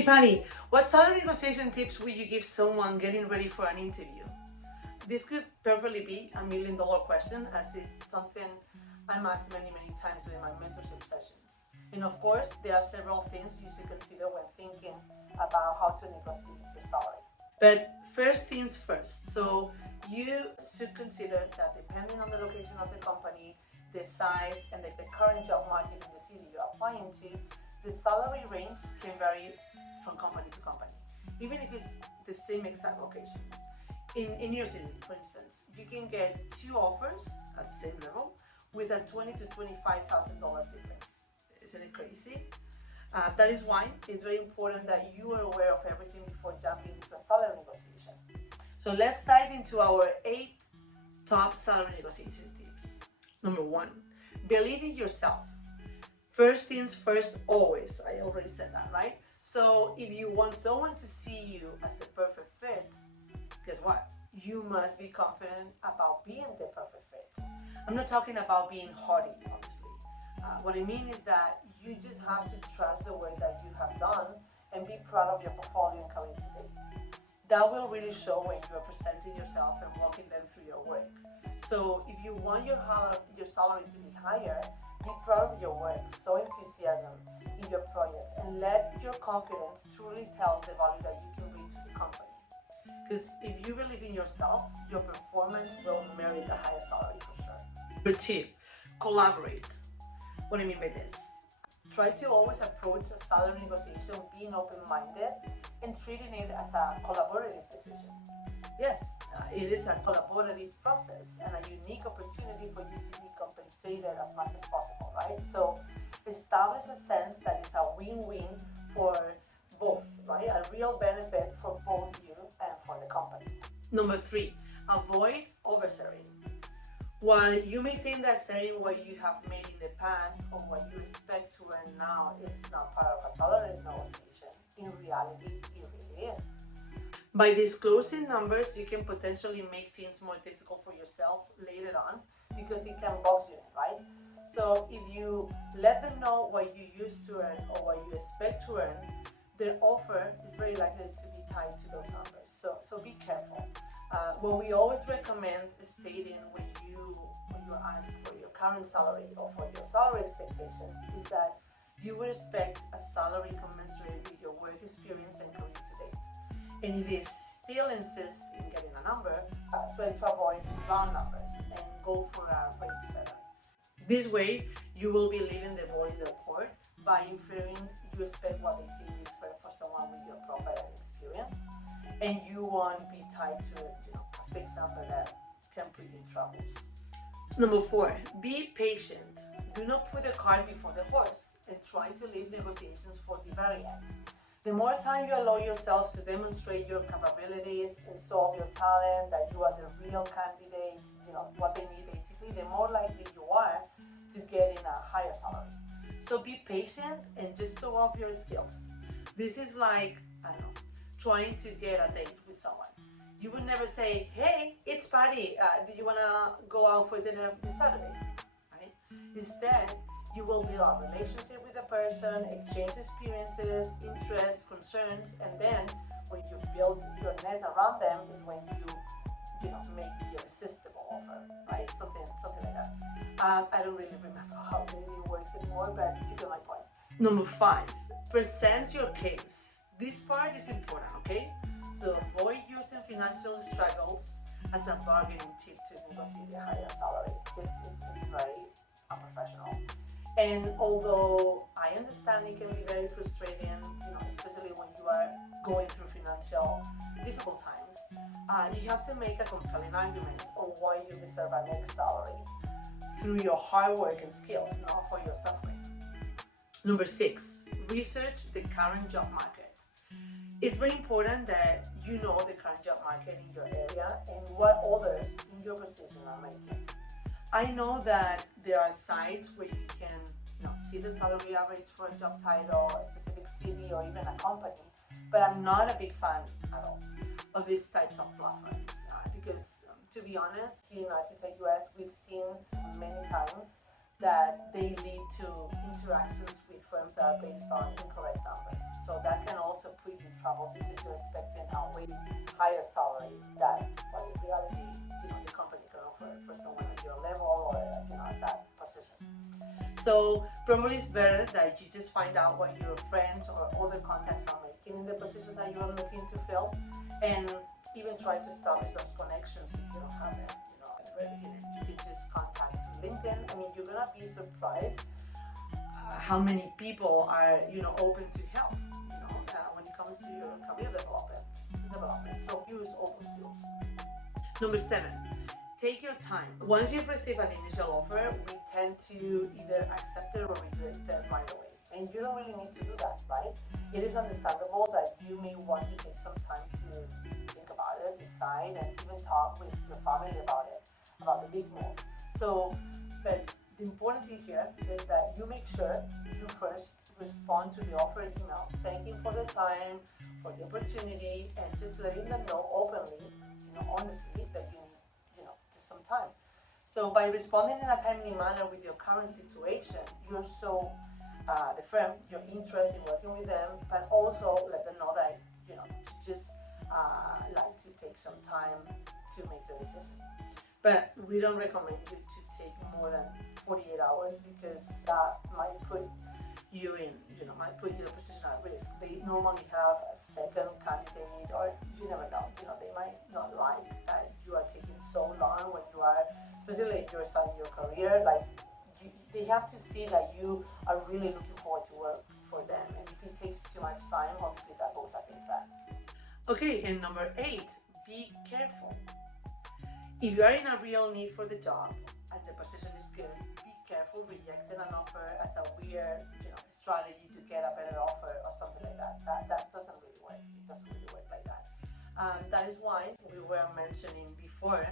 Hey Patti, what salary negotiation tips would you give someone getting ready for an interview? This could perfectly be a $1,000,000 question, as it's something I'm asked many times during my mentorship sessions. And of course, there are several things you should consider when thinking about how to negotiate your salary. But first things first, so you should consider that depending on the location of the company, the size, and the current job market in the city you're applying to, the salary range can vary from company to company, even if it's the same exact location. In your city, for instance, you can get 2 offers at the same level with a $20,000 to $25,000 difference. Isn't it crazy? That is why it's very important that you are aware of everything before jumping into a salary negotiation. So let's dive into our 8 top salary negotiation tips. Number 1, believe in yourself. First things first, always. I already said that, right? So if you want someone to see you as the perfect fit, guess what? You must be confident about being the perfect fit. I'm not talking about being haughty, obviously. What I mean is that you just have to trust the work that you have done and be proud of your portfolio and career to date. That will really show when you are presenting yourself and walking them through your work. So if you want your salary to be higher, be proud of your work, show enthusiasm in your projects, and let your confidence truly tell the value that you can bring to the company. Because if you believe in yourself, your performance will merit a higher salary for sure. Number 2, collaborate. What do I mean by this? Try to always approach a salary negotiation being open-minded and treating it as a collaborative decision. Yes, it is a collaborative process and a unique opportunity for you to be compensated as much as possible, right? So establish a sense that it's a win-win for both, right? A real benefit for both you and for the company. Number 3, avoid overserving. While you may think that sharing what you have made in the past or what you expect to earn now is not part of a salary negotiation, in reality, it really is. By disclosing numbers, you can potentially make things more difficult for yourself later on because it can box you in, right? So if you let them know what you used to earn or what you expect to earn, their offer is very likely to be tied to those numbers. So be careful. What we always recommend stating when you're asked for your current salary or for your salary expectations is that you would expect a salary commensurate with your work experience and career to date. And if they still insist in getting a number, try to avoid round numbers and go for a range better. This way, you will be leaving the ball in their court by inferring you expect what they think is fair for someone with your profile and experience, and you won't be tied to a fixed number that can put you in troubles. Number 4, be patient. Do not put the cart before the horse and try to leave negotiations for the very end. The more time you allow yourself to demonstrate your capabilities and show your talent, that you are the real candidate, what they need basically, the more likely you are to get in a higher salary. So be patient and just show off your skills. This is like, trying to get a date with someone. You would never say, hey, it's Pati, do you want to go out for dinner this Saturday? Right? Instead, you will build a relationship with the person, exchange experiences, interests, concerns, and then when you've built your net around them is when you make the irresistible offer, right? Something like that. I don't really remember how it works anymore, but you get my point. Number 5, present your case. This part is important, okay? So avoid using financial struggles as a bargaining chip to negotiate a higher salary. This is very unprofessional. And although I understand it can be very frustrating, especially when you are going through financial difficult times, you have to make a compelling argument on why you deserve a next salary through your hard work and skills, not for your suffering. Number 6, research the current job market. It's very important that you know the current job market in your area and what others in your position are making. I know that there are sites where you can see the salary average for a job title, a specific city, or even a company, but I'm not a big fan at all of these types of platforms because to be honest, here in Architect US, we've seen many times that they lead to interactions with firms that are based on incorrect numbers. So that can also put you in trouble because you're expecting a way higher salary than what in reality, the company can offer for someone at your level or at that position. So probably it's better that you just find out what your friends or other contacts are making in the position that you're looking to fill, and even try to establish those connections if you don't have them. At the very beginning, you can just contact through LinkedIn. I mean, you're gonna be surprised how many people are open to help. When it comes to your career development. So use all those tools. Number 7. Take your time. Once you've received an initial offer, we tend to either accept it or reject it right away. And you don't really need to do that, right? It is understandable that you may want to take some time to think about it, decide, and even talk with your family about it, about the big move. So, but the important thing here is that you make sure you first respond to the offer email, thanking for the time, for the opportunity, and just letting them know openly, honestly, that you need, just some time. So by responding in a timely manner with your current situation, you're so the firm, your interest in working with them, but also let them know that you just like to take some time to make the decision. But we don't recommend you to take more than 48 hours because that might put you in, might put your position at risk. They normally have a second candidate, or you never know, they might not like that you are taking so long when you are, especially if you're starting your career, like they have to see that you are really looking forward to work for them. And if it takes too much time, obviously that goes against that. Okay, and number 8, be careful. If you are in a real need for the job and the position is good, be careful rejecting an offer as a weird, strategy to get a better offer or something like that. That doesn't really work. It doesn't really work like that. And that is why we were mentioning before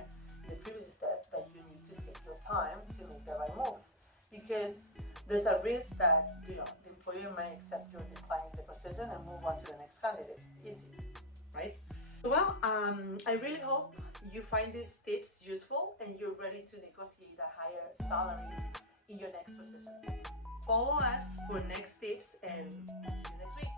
the previous step that you need to take your time to make the right move, because there's a risk that the employer may accept your declining the position and move on to the next candidate. Easy, right? Well, I really hope you find these tips useful and you're ready to negotiate a higher salary in your next position. Follow us for next tips and see you next week.